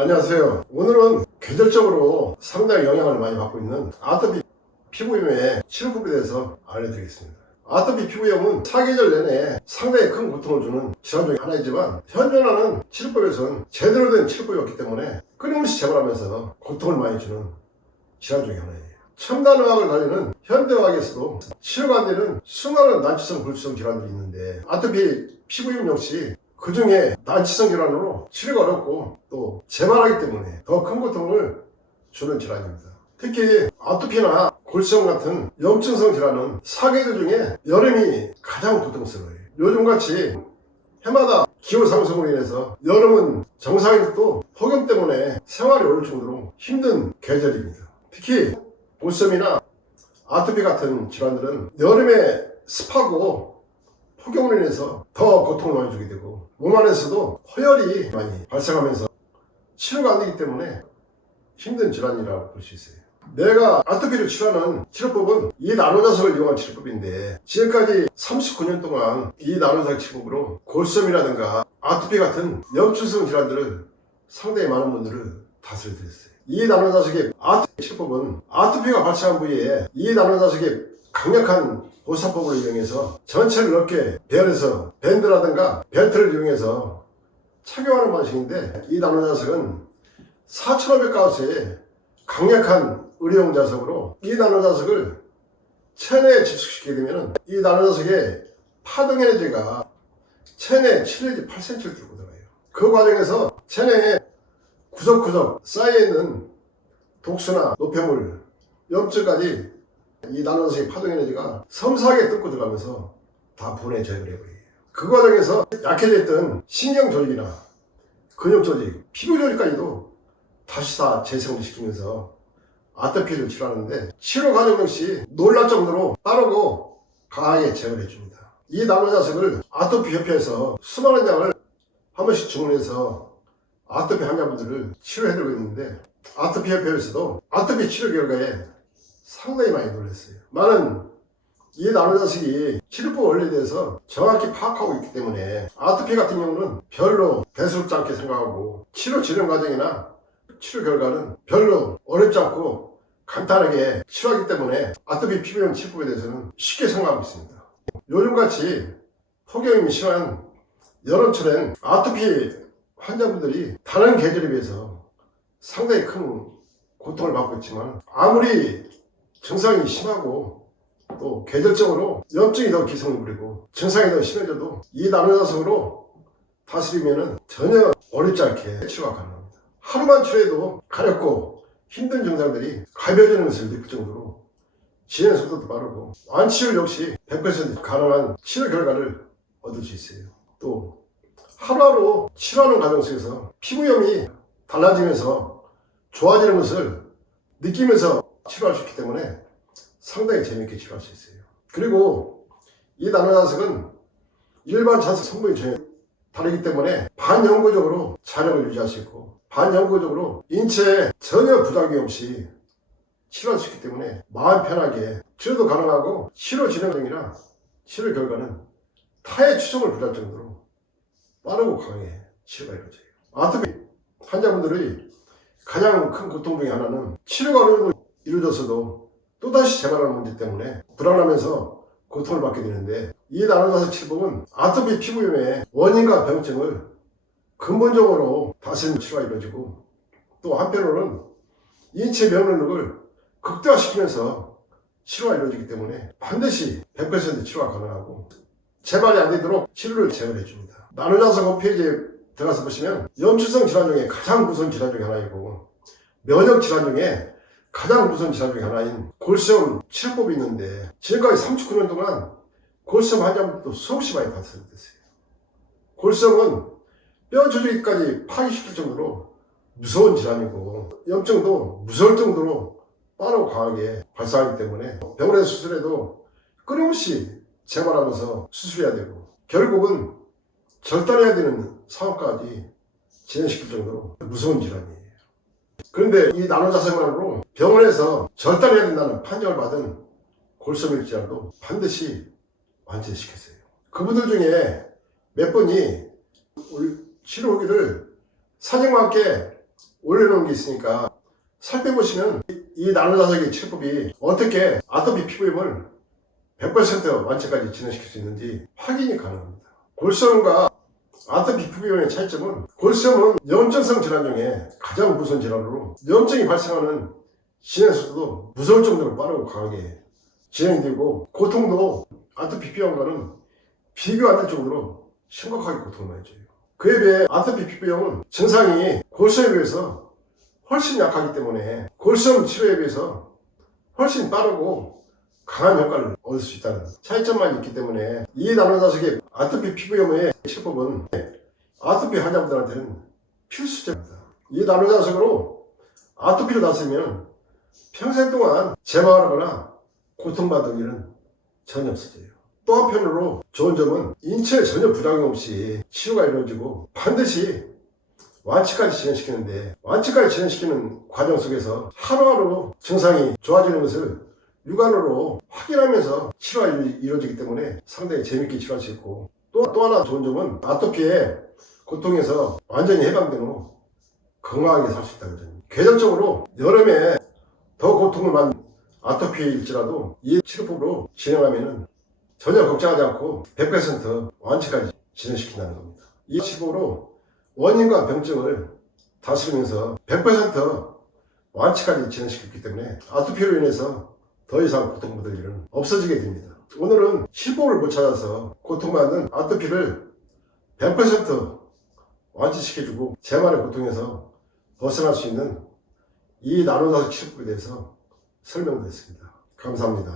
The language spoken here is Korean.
안녕하세요. 오늘은 계절적으로 상당히 영향을 많이 받고 있는 아토피 피부염의 치료법에 대해서 알려드리겠습니다. 아토피 피부염은 사계절 내내 상당히 큰 고통을 주는 질환 중에 하나이지만 현존하는 치료법에서는 제대로 된 치료법이 없기 때문에 끊임없이 재발하면서 고통을 많이 주는 질환 중에 하나예요. 첨단의학을 달리는 현대의학에서도 치료가 안 되는 수많은 난치성 불치성 질환들이 있는데 아토피 피부염 역시 그 중에 난치성 질환으로 치료가 어렵고 또 재발하기 때문에 더 큰 고통을 주는 질환입니다. 특히 아토피나 골수염 같은 염증성 질환은 사계절 중에 여름이 가장 고통스러워요. 요즘같이 해마다 기온 상승으로 인해서 여름은 정상인도 폭염 때문에 생활이 어려울 정도로 힘든 계절입니다. 특히 골수염이나 아토피 같은 질환들은 여름에 습하고 폭염으로 인해서 더 고통을 많이 주게 되고 몸 안에서도 허열이 많이 발생하면서 치료가 안 되기 때문에 힘든 질환이라고 볼 수 있어요. 내가 아토피를 치료하는 치료법은 이 나노자석을 이용한 치료법인데 지금까지 39년 동안 이 나노자석 치료법으로 골수염이라든가 아토피 같은 염증성 질환들을 상당히 많은 분들을 다스려 드렸어요. 이 나노자석의 아토피 치료법은 아토피가 발생한 부위에 이 나노자석의 강력한 보사법을 이용해서 전체를 넓게 배열해서 밴드라든가 벨트를 이용해서 착용하는 방식인데 이 나노자석은 4500가우스의 강력한 의료용 자석으로 이 나노자석을 체내에 집중시키게 되면 이 나노자석의 파동 에너지가 체내 7내지 8cm를 들고 들어가요. 그 과정에서 체내에 구석구석 쌓여있는 독소나 노폐물, 염증까지 이 나노자석의 파동 에너지가 섬세하게 뚫고 들어가면서 다 분해 제거를 해버려요. 그 과정에서 약해져 있던 신경 조직이나 근육 조직, 피부 조직까지도 다시 다 재생시키면서 아토피를 치료하는데 치료 과정 역시 놀랄 정도로 빠르고 강하게 제거를 해줍니다. 이 나노자석을 아토피 협회에서 수많은 양을 한 번씩 주문해서 아토피 환자분들을 치료해드리고 있는데 아토피 협회에서도 아토피 치료 결과에 상당히 많이 놀랐어요. 나는 이 나노자석이 치료법 원리에 대해서 정확히 파악하고 있기 때문에 아토피 같은 경우는 별로 대수롭지 않게 생각하고 치료 진행 과정이나 치료 결과는 별로 어렵지 않고 간단하게 치료하기 때문에 아토피 피부염 치료법에 대해서는 쉽게 생각하고 있습니다. 요즘같이 폭염이 심한 여름철엔 아토피 환자분들이 다른 계절에 비해서 상당히 큰 고통을 받고 있지만 아무리 증상이 심하고 또 계절적으로 염증이 더 기승을 부리고 증상이 더 심해져도 이 나노자석으로 다스리면 전혀 어렵지 않게 치료가 가능합니다. 하루만 치료해도 가렵고 힘든 증상들이 가벼워지는 것을 느낄 정도로 진행 속도도 빠르고 완치율 역시 100% 가능한 치료 결과를 얻을 수 있어요. 또 하루하루 치료하는 과정 속에서 피부염이 달라지면서 좋아지는 것을 느끼면서 치료할 수 있기 때문에 상당히 재미있게 치료할 수 있어요. 그리고 이 나노자석은 일반 자석 성분이 전혀 다르기 때문에 반영구적으로 자력을 유지할 수 있고 반영구적으로 인체에 전혀 부작용이 없이 치료할 수 있기 때문에 마음 편하게 치료도 가능하고 치료 진행 중이나 치료 결과는 타의 추정을 불할 정도로 빠르고 강하게 치료가 이루어져요. 아토피 환자분들의 가장 큰 고통 중에 하나는 치료가 어느 정도 이루어졌어도 또다시 재발하는 문제 때문에 불안하면서 고통을 받게 되는데 이 나노자석 치료법은 아토피 피부염의 원인과 병증을 근본적으로 다스리는 치료가 이루어지고 또 한편으로는 인체 면역력을 극대화시키면서 치료가 이루어지기 때문에 반드시 100% 치료가 가능하고 재발이 안 되도록 치료를 제어해 줍니다. 나노자석 홈페이지에 들어가서 보시면 염증성 질환 중에 가장 무서운 질환 중에 하나이고 면역 질환 중에 가장 무서운 질환 중에 하나인 골수염 치료법이 있는데 지금까지 39년 동안 골수염 환자분들도 수없이 많이 발생됐어요. 골수염은 뼈 조직까지 파괴시킬 정도로 무서운 질환이고 염증도 무서울 정도로 빠르고 강하게 발생하기 때문에 병원에서 수술해도 끊임없이 재발하면서 수술해야 되고 결국은 절단해야 되는 상황까지 진행시킬 정도로 무서운 질환이에요. 그런데 이 나노자석만으로 병원에서 절단해야 된다는 판정을 받은 골수염일지라도 반드시 완치시켰어요. 그분들 중에 몇 분이 우리 치료 후기를 사진과 함께 올려놓은 게 있으니까 살펴보시면 이 나노자석의 치료법이 어떻게 아토피 피부염을 100% 완치까지 진행시킬 수 있는지 확인이 가능합니다. 골수염과 아토피 피부염의 차이점은, 골수염은 염증성 질환 중에 가장 무서운 질환으로 염증이 발생하는 진행 속도도 무서울 정도로 빠르고 강하게 진행되고, 고통도 아토피 피부염과는 비교 안 될 정도로 심각하게 고통을 많이 줘요. 그에 비해 아토피 피부염은 증상이 골수염에 비해서 훨씬 약하기 때문에 골수염 치료에 비해서 훨씬 빠르고 강한 효과를 얻을 수 있다는 차이점만 있기 때문에, 이 나노자석의 아토피 피부염의 치료법은 아토피 환자분들한테는 필수적입니다. 이 나노자석으로 아토피를 다스리면 평생 동안 재발하거나 고통받을 일은 전혀 없어져요. 또 한편으로 좋은 점은 인체에 전혀 부작용 없이 치료가 이루어지고 반드시 완치까지 진행시키는데, 완치까지 진행시키는 과정 속에서 하루하루 증상이 좋아지는 것을 육안으로 확인하면서 치료가 이루어지기 때문에 상당히 재밌게 치료할 수 있고, 또 하나 좋은 점은 아토피의 고통에서 완전히 해방된 후 건강하게 살 수 있다는 점입니다. 계절적으로 여름에 더 고통을 받는 아토피일지라도 이 치료법으로 진행하면 전혀 걱정하지 않고 100% 완치까지 진행시킨다는 겁니다. 이 치료법으로 원인과 병증을 다스리면서 100% 완치까지 진행시켰기 때문에 아토피로 인해서 더 이상 고통받을 일은 없어지게 됩니다. 오늘은 실법을 못 찾아서 고통받는 아토피를 100% 완치시켜주고 재발의 고통에서 벗어날 수 있는 이 나노자석 치료법에 대해서 설명드렸습니다. 감사합니다.